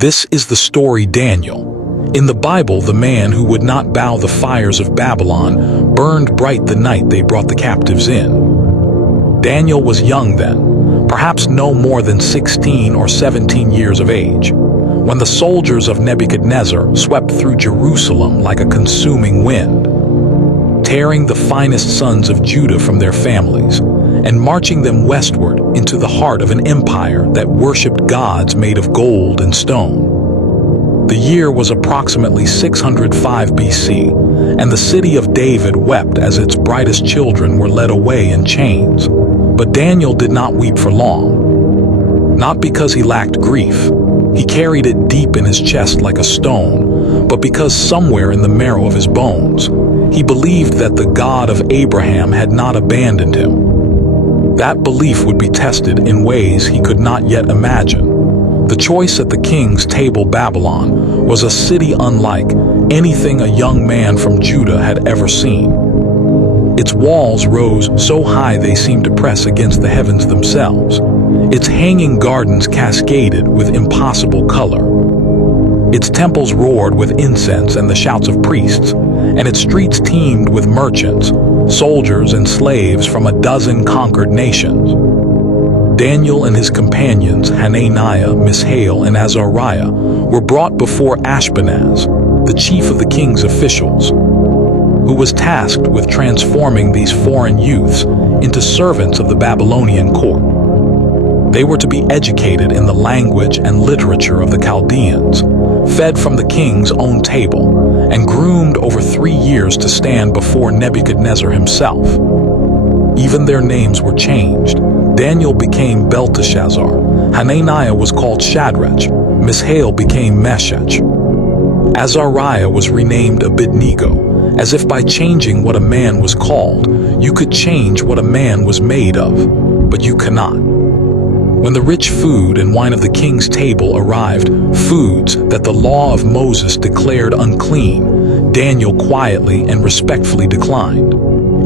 This is the story Daniel. In the Bible, the man who would not bow the fires of Babylon burned bright the night they brought the captives in. Daniel was young then, perhaps no more than 16 or 17 years of age, when the soldiers of Nebuchadnezzar swept through Jerusalem like a consuming wind, tearing the finest sons of Judah from their families and marching them westward into the heart of an empire that worshipped gods made of gold and stone. The year was approximately 605 BC, and the city of David wept as its brightest children were led away in chains. But Daniel did not weep for long. Not because he lacked grief. He carried it deep in his chest like a stone, but because somewhere in the marrow of his bones, he believed that the God of Abraham had not abandoned him. That belief would be tested in ways he could not yet imagine. The choice at the king's table, Babylon, was a city unlike anything a young man from Judah had ever seen. Its walls rose so high they seemed to press against the heavens themselves. Its hanging gardens cascaded with impossible color. Its temples roared with incense and the shouts of priests, and its streets teemed with merchants, soldiers, and slaves from a dozen conquered nations. Daniel and his companions, Hananiah, Mishael, and Azariah, were brought before Ashpenaz, the chief of the king's officials, who was tasked with transforming these foreign youths into servants of the Babylonian court. They were to be educated in the language and literature of the Chaldeans, fed from the king's own table, and groomed over 3 years to stand before Nebuchadnezzar himself. Even their names were changed. Daniel became Belteshazzar, Hananiah was called Shadrach, Mishael became Meshach. Azariah was renamed Abednego, as if by changing what a man was called, you could change what a man was made of, but you cannot. When the rich food and wine of the king's table arrived, foods that the law of Moses declared unclean, Daniel quietly and respectfully declined.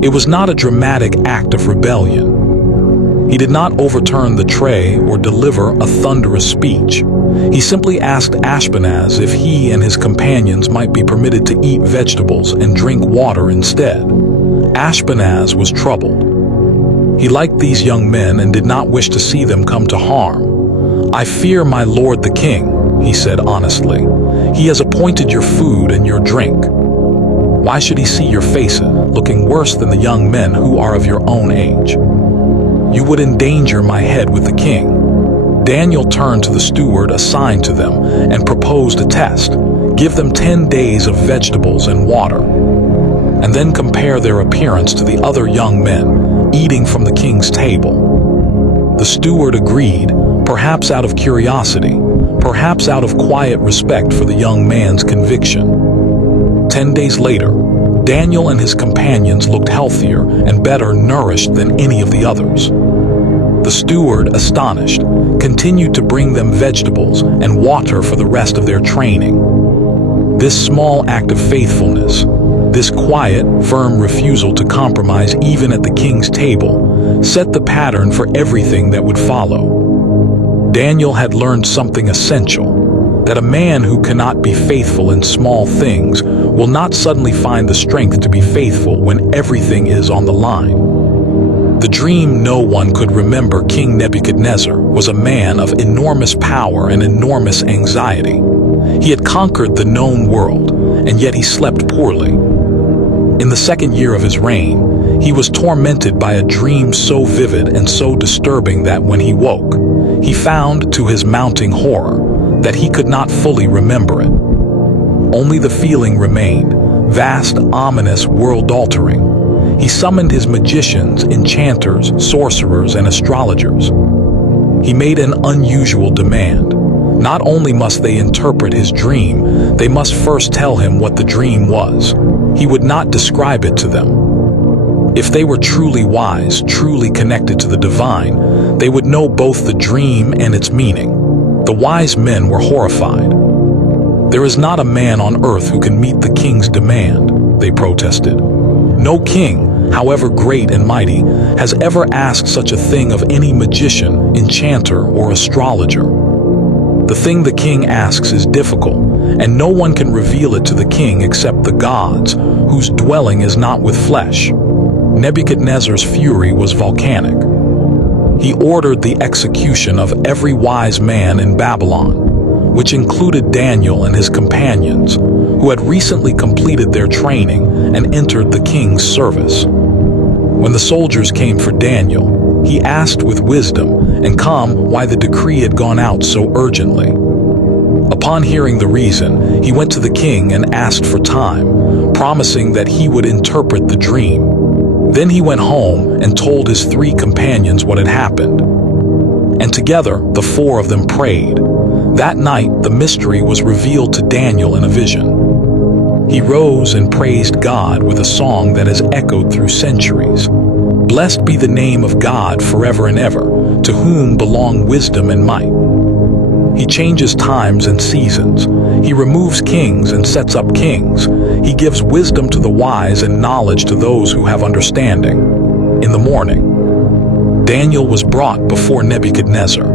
It was not a dramatic act of rebellion. He did not overturn the tray or deliver a thunderous speech. He simply asked Ashpenaz if he and his companions might be permitted to eat vegetables and drink water instead. Ashpenaz was troubled. He liked these young men and did not wish to see them come to harm. "I fear my lord the king," he said honestly. "He has appointed your food and your drink. Why should he see your faces, looking worse than the young men who are of your own age? You would endanger my head with the king." Daniel turned to the steward assigned to them and proposed a test. Give them 10 days of vegetables and water, and then compare their appearance to the other young men eating from the king's table. The steward agreed, perhaps out of curiosity, perhaps out of quiet respect for the young man's conviction. 10 days later, Daniel and his companions looked healthier and better nourished than any of the others. The steward, astonished, continued to bring them vegetables and water for the rest of their training. This small act of faithfulness, this quiet, firm refusal to compromise even at the king's table, set the pattern for everything that would follow. Daniel had learned something essential, that a man who cannot be faithful in small things will not suddenly find the strength to be faithful when everything is on the line. The dream no one could remember King Nebuchadnezzar was a man of enormous power and enormous anxiety. He had conquered the known world, and yet he slept poorly. In the 2nd year of his reign, he was tormented by a dream so vivid and so disturbing that when he woke, he found, to his mounting horror, that he could not fully remember it. Only the feeling remained, vast, ominous, world-altering. He summoned his magicians, enchanters, sorcerers, and astrologers. He made an unusual demand. Not only must they interpret his dream, they must first tell him what the dream was. He would not describe it to them. If they were truly wise, truly connected to the divine, they would know both the dream and its meaning. The wise men were horrified. "There is not a man on earth who can meet the king's demand," they protested. "No king, however great and mighty, has ever asked such a thing of any magician, enchanter, or astrologer." The thing the king asks is difficult, and no one can reveal it to the king except the gods, whose dwelling is not with flesh. Nebuchadnezzar's fury was volcanic. He ordered the execution of every wise man in Babylon, which included Daniel and his companions, who had recently completed their training and entered the king's service. When the soldiers came for Daniel, he asked with wisdom and calm why the decree had gone out so urgently. Upon hearing the reason, he went to the king and asked for time, promising that he would interpret the dream. Then he went home and told his 3 companions what had happened. And together, the 4 of them prayed. That night, the mystery was revealed to Daniel in a vision. He rose and praised God with a song that has echoed through centuries. Blessed be the name of God forever and ever, to whom belong wisdom and might. He changes times and seasons. He removes kings and sets up kings. He gives wisdom to the wise and knowledge to those who have understanding. In the morning, Daniel was brought before Nebuchadnezzar.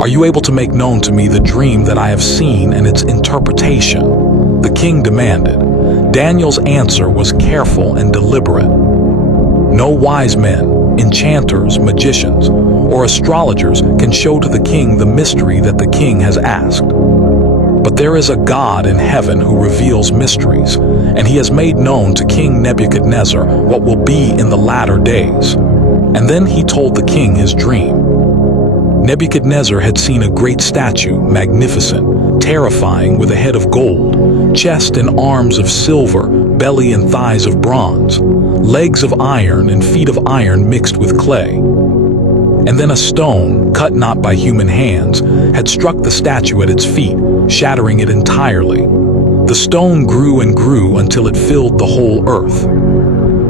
Are you able to make known to me the dream that I have seen and its interpretation? The king demanded. Daniel's answer was careful and deliberate. No wise men, enchanters, magicians, or astrologers can show to the king the mystery that the king has asked. But there is a God in heaven who reveals mysteries, and he has made known to King Nebuchadnezzar what will be in the latter days. And then he told the king his dream. Nebuchadnezzar had seen a great statue, magnificent, terrifying, with a head of gold, chest and arms of silver, belly and thighs of bronze, legs of iron and feet of iron mixed with clay. And then a stone, cut not by human hands, had struck the statue at its feet, shattering it entirely. The stone grew and grew until it filled the whole earth.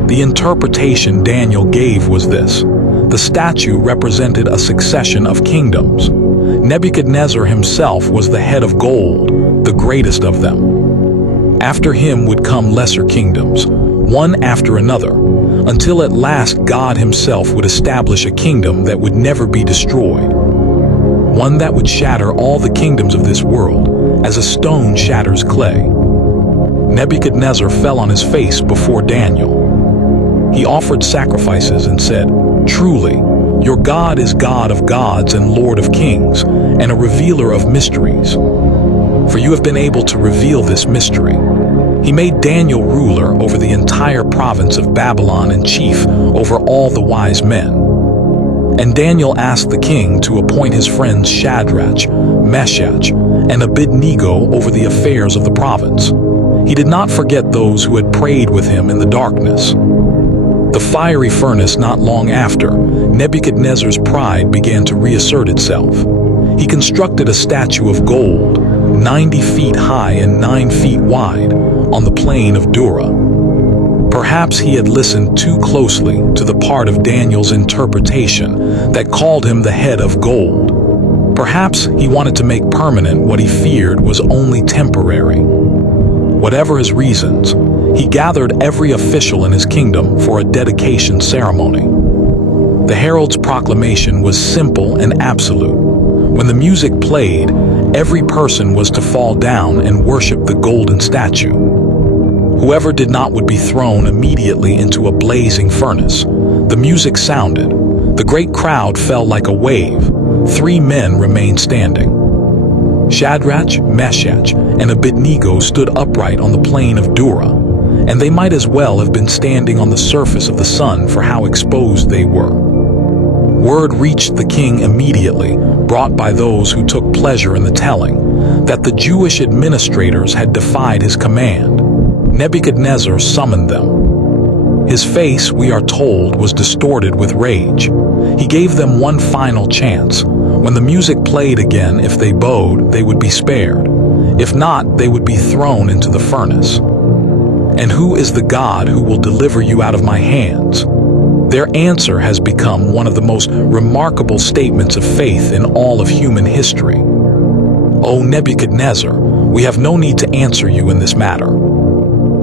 The interpretation Daniel gave was this. The statue represented a succession of kingdoms. Nebuchadnezzar himself was the head of gold, the greatest of them. After him would come lesser kingdoms, one after another, until at last God himself would establish a kingdom that would never be destroyed. One that would shatter all the kingdoms of this world, as a stone shatters clay. Nebuchadnezzar fell on his face before Daniel. He offered sacrifices and said, "Truly, your God is God of gods and Lord of kings, and a revealer of mysteries. For you have been able to reveal this mystery." He made Daniel ruler over the entire province of Babylon and chief over all the wise men. And Daniel asked the king to appoint his friends Shadrach, Meshach, and Abednego over the affairs of the province. He did not forget those who had prayed with him in the darkness. The fiery furnace not long after, Nebuchadnezzar's pride began to reassert itself. He constructed a statue of gold, 90 feet high and 9 feet wide, on the plain of Dura. Perhaps he had listened too closely to the part of Daniel's interpretation that called him the head of gold. Perhaps he wanted to make permanent what he feared was only temporary. Whatever his reasons, he gathered every official in his kingdom for a dedication ceremony. The herald's proclamation was simple and absolute. When the music played, every person was to fall down and worship the golden statue. Whoever did not would be thrown immediately into a blazing furnace. The music sounded. The great crowd fell like a wave. 3 men remained standing. Shadrach, Meshach, and Abednego stood upright on the plain of Dura, and they might as well have been standing on the surface of the sun for how exposed they were. Word reached the king immediately, brought by those who took pleasure in the telling, that the Jewish administrators had defied his command. Nebuchadnezzar summoned them. His face, we are told, was distorted with rage. He gave them one final chance. When the music played again, if they bowed, they would be spared. If not, they would be thrown into the furnace. And who is the God who will deliver you out of my hands? Their answer has become one of the most remarkable statements of faith in all of human history. O Nebuchadnezzar, we have no need to answer you in this matter.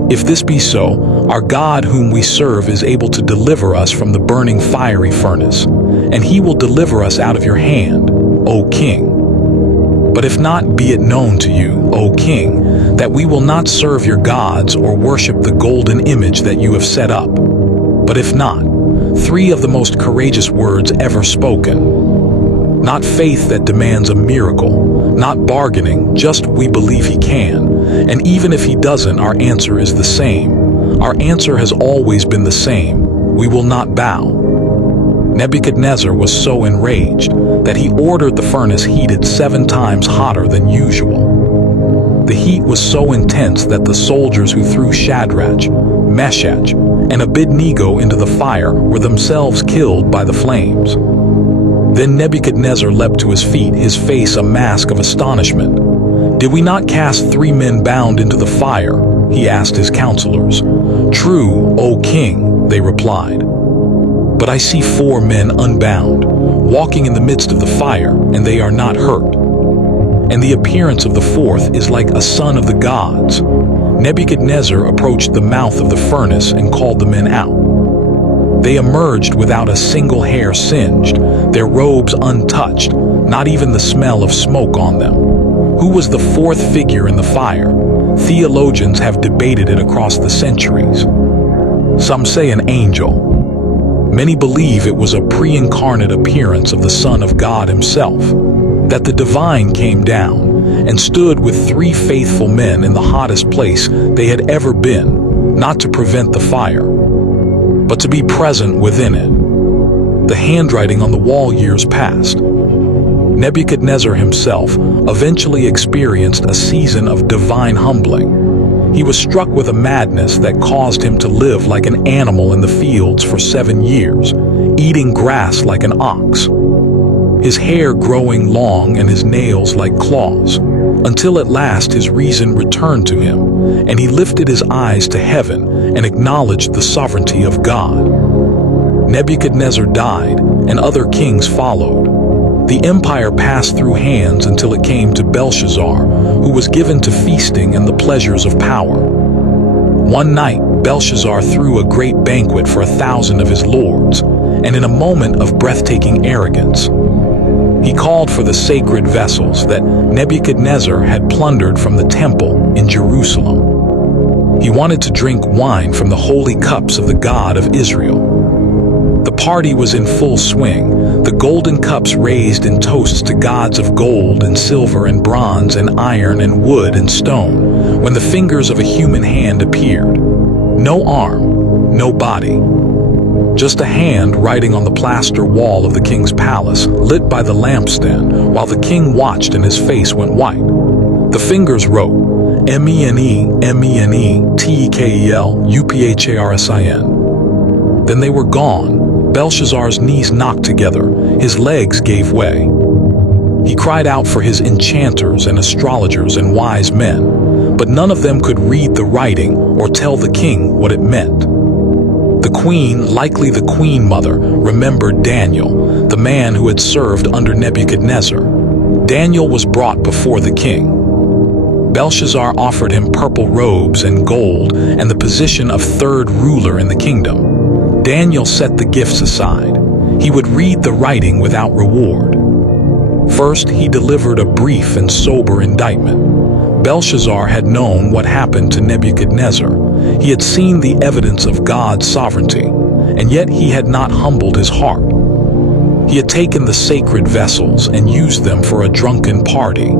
If this be so, our God whom we serve is able to deliver us from the burning fiery furnace, and he will deliver us out of your hand, O king. But if not, be it known to you, O king, that we will not serve your gods or worship the golden image that you have set up. But if not, 3 of the most courageous words ever spoken. Not faith that demands a miracle, not bargaining, just we believe he can. And even if he doesn't, our answer is the same. Our answer has always been the same. We will not bow. Nebuchadnezzar was so enraged that he ordered the furnace heated 7 times hotter than usual. The heat was so intense that the soldiers who threw Shadrach, Meshach, and Abednego into the fire were themselves killed by the flames. Then Nebuchadnezzar leapt to his feet, his face a mask of astonishment. "Did we not cast 3 men bound into the fire?" he asked his counselors. "True, O king," they replied. "But I see 4 men unbound, walking in the midst of the fire, and they are not hurt. And the appearance of the 4th is like a son of the gods." Nebuchadnezzar approached the mouth of the furnace and called the men out. They emerged without a single hair singed, their robes untouched, not even the smell of smoke on them. Who was the 4th figure in the fire? Theologians have debated it across the centuries. Some say an angel. Many believe it was a pre-incarnate appearance of the Son of God himself, that the divine came down and stood with 3 faithful men in the hottest place they had ever been, not to prevent the fire, but to be present within it. The handwriting on the wall years passed. Nebuchadnezzar himself eventually experienced a season of divine humbling. He was struck with a madness that caused him to live like an animal in the fields for 7 years, eating grass like an ox, his hair growing long and his nails like claws, until at last his reason returned to him, and he lifted his eyes to heaven and acknowledged the sovereignty of God. Nebuchadnezzar died, and other kings followed. The empire passed through hands until it came to Belshazzar, who was given to feasting and the pleasures of power. One night, Belshazzar threw a great banquet for 1,000 of his lords, and in a moment of breathtaking arrogance, he called for the sacred vessels that Nebuchadnezzar had plundered from the temple in Jerusalem. He wanted to drink wine from the holy cups of the God of Israel. The party was in full swing, the golden cups raised in toasts to gods of gold and silver and bronze and iron and wood and stone, when the fingers of a human hand appeared. No arm, no body. Just a hand writing on the plaster wall of the king's palace, lit by the lampstand, while the king watched and his face went white. The fingers wrote, M-E-N-E, M-E-N-E, T-E-K-E-L, U-P-H-A-R-S-I-N. Then they were gone. Belshazzar's knees knocked together, his legs gave way. He cried out for his enchanters and astrologers and wise men, but none of them could read the writing or tell the king what it meant. The queen, likely the queen mother, remembered Daniel, the man who had served under Nebuchadnezzar. Daniel was brought before the king. Belshazzar offered him purple robes and gold and the position of 3rd ruler in the kingdom. Daniel set the gifts aside. He would read the writing without reward. First, he delivered a brief and sober indictment. Belshazzar had known what happened to Nebuchadnezzar. He had seen the evidence of God's sovereignty, and yet he had not humbled his heart. He had taken the sacred vessels and used them for a drunken party.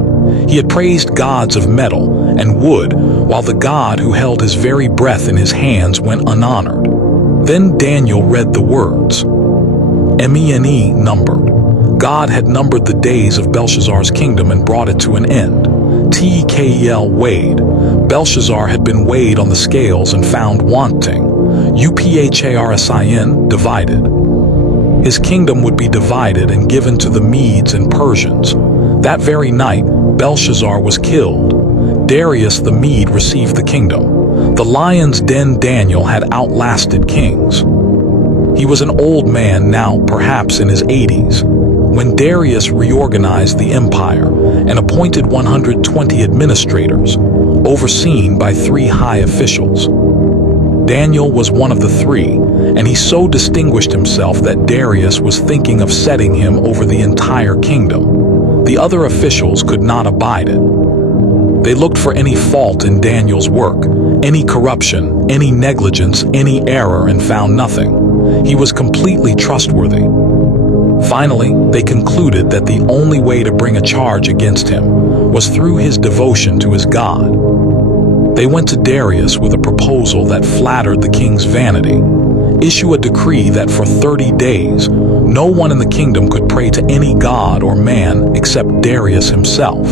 He had praised gods of metal and wood, while the God who held his very breath in his hands went unhonored. Then Daniel read the words. M-E-N-E numbered. God had numbered the days of Belshazzar's kingdom and brought it to an end. T-E-K-E-L weighed. Belshazzar had been weighed on the scales and found wanting. U-P-H-A-R-S-I-N, divided. His kingdom would be divided and given to the Medes and Persians. That very night, Belshazzar was killed. Darius the Mede received the kingdom. The lion's den Daniel had outlasted kings. He was an old man now, perhaps in his 80s, when Darius reorganized the empire and appointed 120 administrators, overseen by 3 high officials. Daniel was one of the 3, and he so distinguished himself that Darius was thinking of setting him over the entire kingdom. The other officials could not abide it. They looked for any fault in Daniel's work, any corruption, any negligence, any error, and found nothing. He was completely trustworthy. Finally, they concluded that the only way to bring a charge against him was through his devotion to his God. They went to Darius with a proposal that flattered the king's vanity. Issue a decree that for 30 days, no one in the kingdom could pray to any god or man except Darius himself.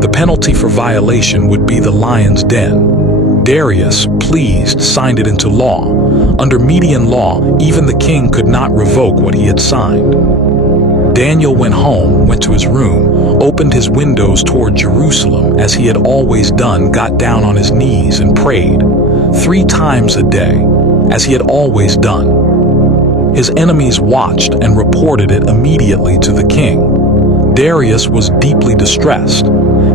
The penalty for violation would be the lion's den. Darius, pleased, signed it into law. Under Median law, even the king could not revoke what he had signed. Daniel went home, went to his room, opened his windows toward Jerusalem as he had always done, got down on his knees and prayed 3 times a day, as he had always done. His enemies watched and reported it immediately to the king. Darius was deeply distressed.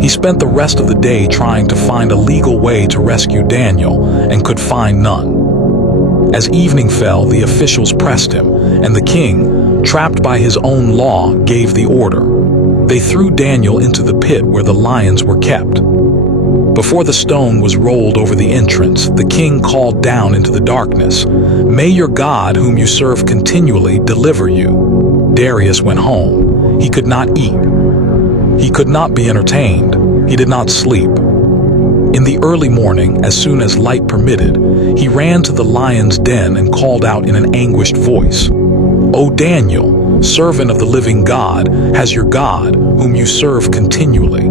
He spent the rest of the day trying to find a legal way to rescue Daniel and could find none. As evening fell, the officials pressed him, and the king, trapped by his own law, gave the order. They threw Daniel into the pit where the lions were kept. Before the stone was rolled over the entrance, the king called down into the darkness, "May your God, whom you serve continually, deliver you." Darius went home. He could not eat. He could not be entertained. He did not sleep. In the early morning, as soon as light permitted, he ran to the lion's den and called out in an anguished voice, "O Daniel, servant of the living God, has your God, whom you serve continually,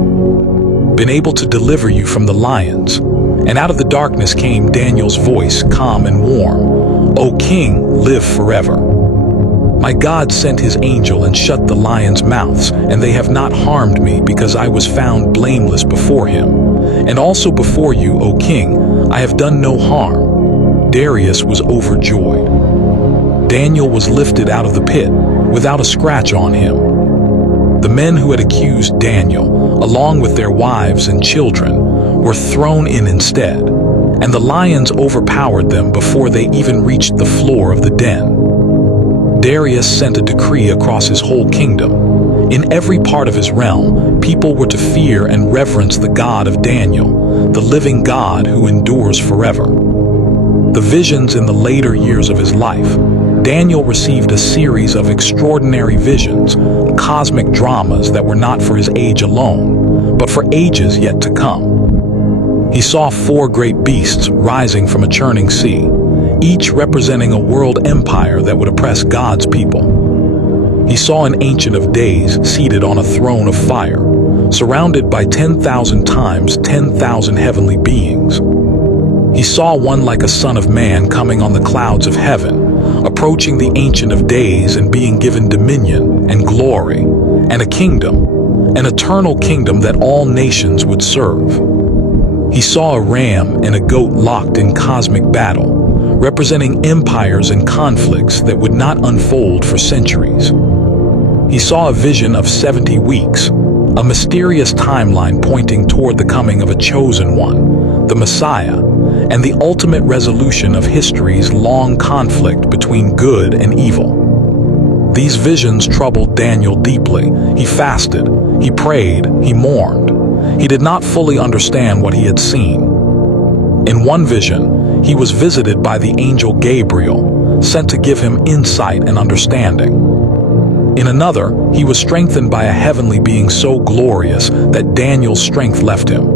been able to deliver you from the lions?" And out of the darkness came Daniel's voice, calm and warm, "O king, live forever. My God sent his angel and shut the lions' mouths, and they have not harmed me because I was found blameless before him. And also before you, O king, I have done no harm." Darius was overjoyed. Daniel was lifted out of the pit without a scratch on him. The men who had accused Daniel, along with their wives and children, were thrown in instead, and the lions overpowered them before they even reached the floor of the den. Darius sent a decree across his whole kingdom. In every part of his realm, people were to fear and reverence the God of Daniel, the living God who endures forever. The visions in the later years of his life, Daniel received a series of extraordinary visions, cosmic dramas that were not for his age alone, but for ages yet to come. He saw 4 great beasts rising from a churning sea, each representing a world empire that would oppress God's people. He saw an Ancient of Days seated on a throne of fire, surrounded by 10,000 times 10,000 heavenly beings. He saw one like a son of man coming on the clouds of heaven, approaching the Ancient of Days and being given dominion and glory, and a kingdom, an eternal kingdom that all nations would serve. He saw a ram and a goat locked in cosmic battle, representing empires and conflicts that would not unfold for centuries. He saw a vision of 70 weeks, a mysterious timeline pointing toward the coming of a chosen one, the Messiah, and the ultimate resolution of history's long conflict between good and evil. These visions troubled Daniel deeply. He fasted, he prayed, he mourned. He did not fully understand what he had seen. In one vision, he was visited by the angel Gabriel, sent to give him insight and understanding. In another, he was strengthened by a heavenly being so glorious that Daniel's strength left him.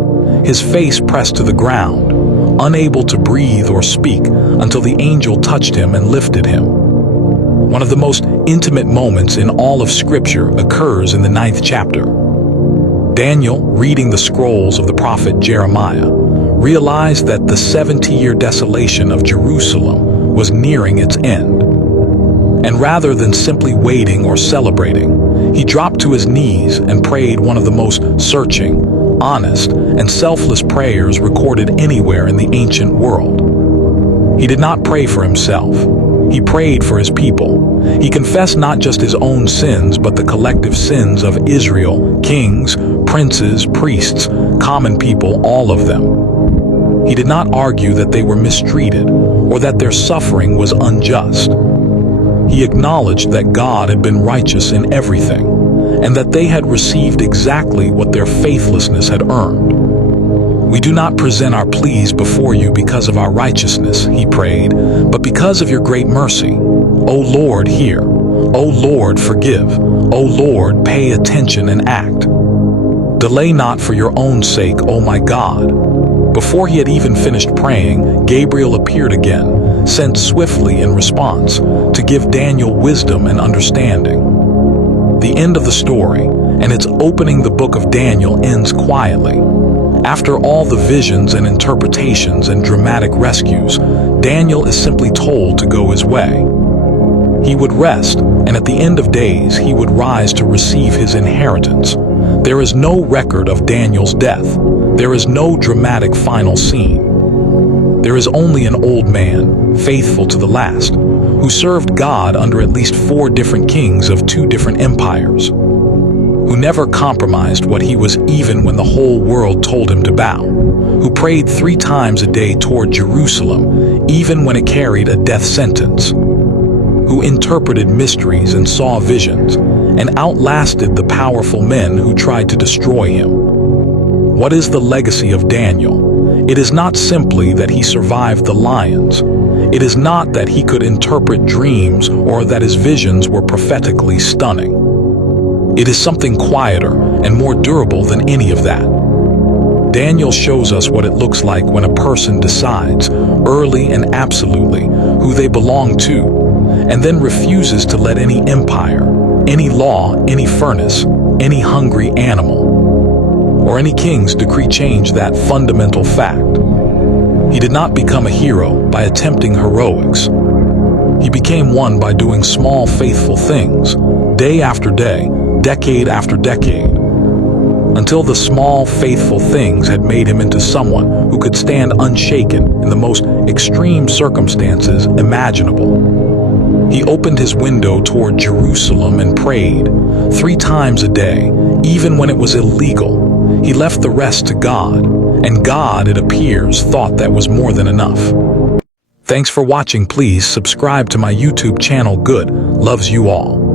His face pressed to the ground, unable to breathe or speak until the angel touched him and lifted him. One of the most intimate moments in all of Scripture occurs in the 9th chapter. Daniel, reading the scrolls of the prophet Jeremiah, realized that the 70-year desolation of Jerusalem was nearing its end. And rather than simply waiting or celebrating, he dropped to his knees and prayed one of the most searching, honest, and selfless prayers recorded anywhere in the ancient world. He did not pray for himself. He prayed for his people. He confessed not just his own sins, but the collective sins of Israel, kings, princes, priests, common people, all of them. He did not argue that they were mistreated or that their suffering was unjust. He acknowledged that God had been righteous in everything, and that they had received exactly what their faithlessness had earned. "We do not present our pleas before you because of our righteousness," he prayed, "but because of your great mercy. O Lord, hear. O Lord, forgive. O Lord, pay attention and act. Delay not for your own sake, O my God." Before he had even finished praying, Gabriel appeared again, sent swiftly in response, to give Daniel wisdom and understanding. The end of the story, and its opening the book of Daniel, ends quietly. After all the visions and interpretations and dramatic rescues, Daniel is simply told to go his way. He would rest, and at the end of days he would rise to receive his inheritance. There is no record of Daniel's death. There is no dramatic final scene. There is only an old man, faithful to the last, who served God under at least 4 different kings of 2 different empires, who never compromised what he was even when the whole world told him to bow, who prayed 3 times a day toward Jerusalem, even when it carried a death sentence, who interpreted mysteries and saw visions, and outlasted the powerful men who tried to destroy him. What is the legacy of Daniel? It is not simply that he survived the lions. It is not that he could interpret dreams or that his visions were prophetically stunning. It is something quieter and more durable than any of that. Daniel shows us what it looks like when a person decides, early and absolutely, who they belong to, and then refuses to let any empire, any law, any furnace, any hungry animal, or any king's decree change that fundamental fact. He did not become a hero by attempting heroics. He became one by doing small, faithful things, day after day, decade after decade, until the small, faithful things had made him into someone who could stand unshaken in the most extreme circumstances imaginable. He opened his window toward Jerusalem and prayed 3 times a day, even when it was illegal. He left the rest to God, and God, it appears, thought that was more than enough. Thanks for watching. Please subscribe to my YouTube channel. Good loves you all.